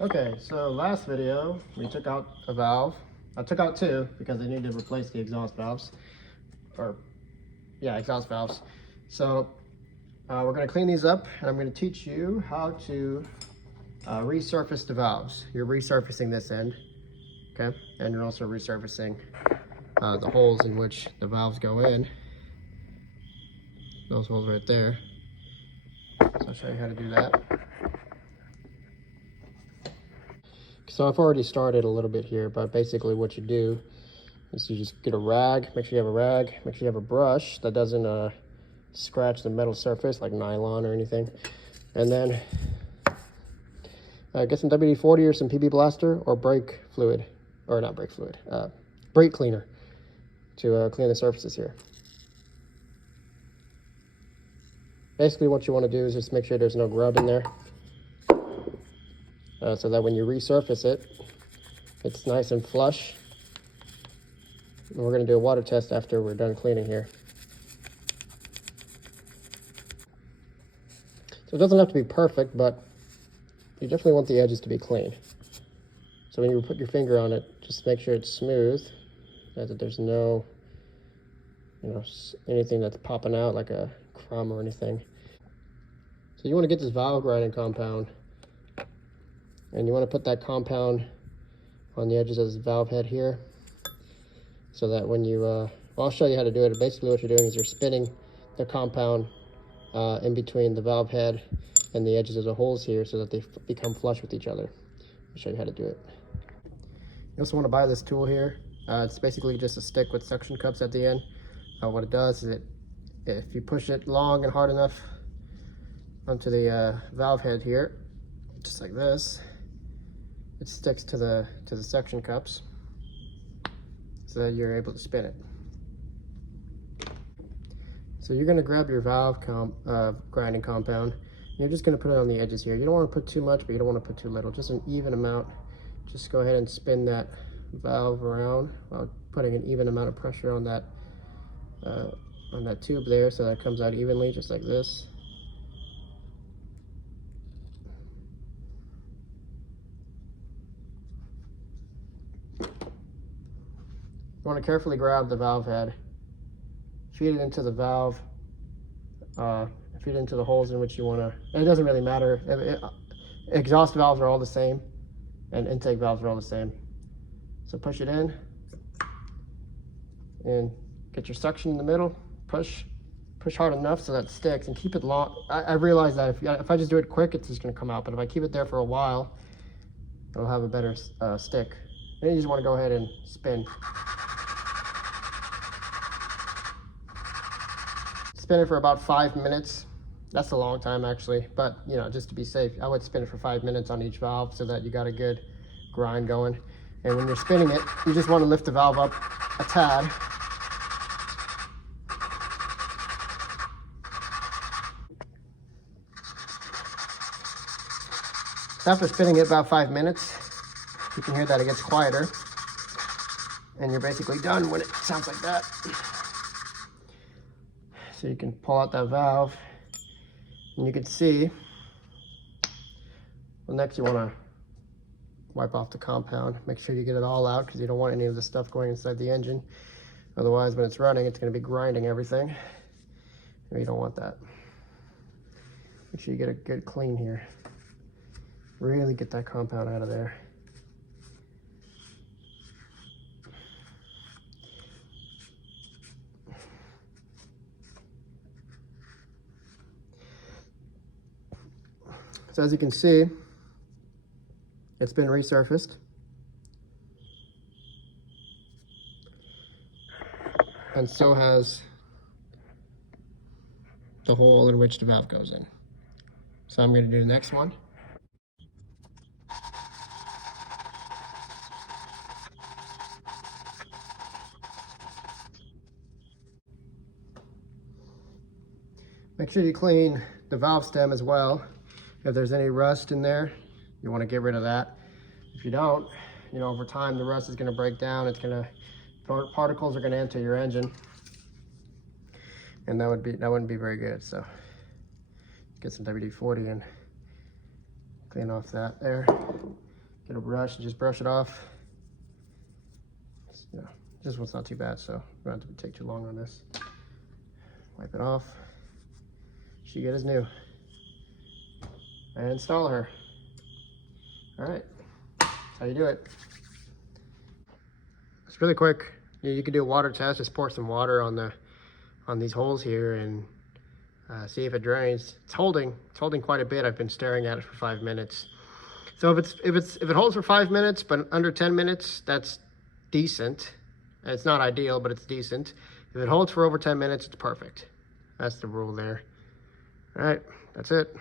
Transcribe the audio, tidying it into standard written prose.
Okay, so last video we took out a valve. I took out two because I needed to replace the exhaust valves, or yeah, exhaust valves. So we're going to clean these up, and I'm going to teach you how to resurface the valves. You're resurfacing this end, okay, and you're also resurfacing the holes in which the valves go in. Those holes right there. So I'll show you how to do that. So I've already started a little bit here, but basically what you do is you just get a rag, make sure you have a rag, make sure you have a brush that doesn't scratch the metal surface like nylon or anything. And then get some WD-40 or some PB Blaster or brake fluid, or not brake fluid, brake cleaner to clean the surfaces here. Basically what you want to do is just make sure there's no grub in there, so that when you resurface it, it's nice and flush. And we're going to do a water test after we're done cleaning here. So it doesn't have to be perfect, but you definitely want the edges to be clean. So when you put your finger on it, just make sure it's smooth, that there's no, anything that's popping out like a crumb or anything. So you want to get this valve grinding compound, and you want to put that compound on the edges of this valve head here, so that when you, well, I'll show you how to do it. Basically what you're doing is you're spinning the compound in between the valve head and the edges of the holes here so that they become flush with each other. I'll show you how to do it. You also want to buy this tool here. It's basically just a stick with suction cups at the end. What it does is if you push it long and hard enough onto the valve head here, just like this, it sticks to the suction cups so that you're able to spin it. So you're going to grab your valve grinding compound, and you're just going to put it on the edges here. You don't want to put too much, but you don't want to put too little. Just an even amount. Just go ahead and spin that valve around while putting an even amount of pressure on that tube there, so that it comes out evenly, just like this. You want to carefully grab the valve head, feed it into the valve, feed it into the holes in which you want to, and it doesn't really matter. Exhaust valves are all the same, and intake valves are all the same. So push it in, and get your suction in the middle, push hard enough so that it sticks, and keep it long. I realize that if I just do it quick, it's just going to come out, but if I keep it there for a while, it'll have a better stick. Then you just want to go ahead and spin. Spin it for about 5 minutes. That's a long time actually, but just to be safe, I would spin it for 5 minutes on each valve so that you got a good grind going. And when you're spinning it, you just want to lift the valve up a tad. After spinning it about 5 minutes, you can hear that it gets quieter, and you're basically done when it sounds like that. So you can pull out that valve, and you can see, well, next you want to wipe off the compound. Make sure you get it all out because you don't want any of the stuff going inside the engine. Otherwise, when it's running, it's going to be grinding everything. And you don't want that. Make sure you get a good clean here. Really get that compound out of there. So as you can see, it's been resurfaced. And so has the hole in which the valve goes in. So I'm going to do the next one. Make sure you clean the valve stem as well. If there's any rust in there, you want to get rid of that. If you don't, over time the rust is going to break down. Particles are going to enter your engine, and that wouldn't be very good. So get some WD-40 and clean off that there. get a brush and just brush it off. You know, this one's not too bad, so we don't have to take too long on this. Wipe it off. She good as new. And install her. All right, that's how you do it. It's really quick. You can do a water test. Just pour some water on these holes here and see if it drains. It's holding quite a bit. I've been staring at it for 5 minutes. So if it holds for 5 minutes but under 10 minutes, that's decent. It's not ideal, but it's decent. If it holds for over 10 minutes, it's perfect. That's the rule there. All right, that's it.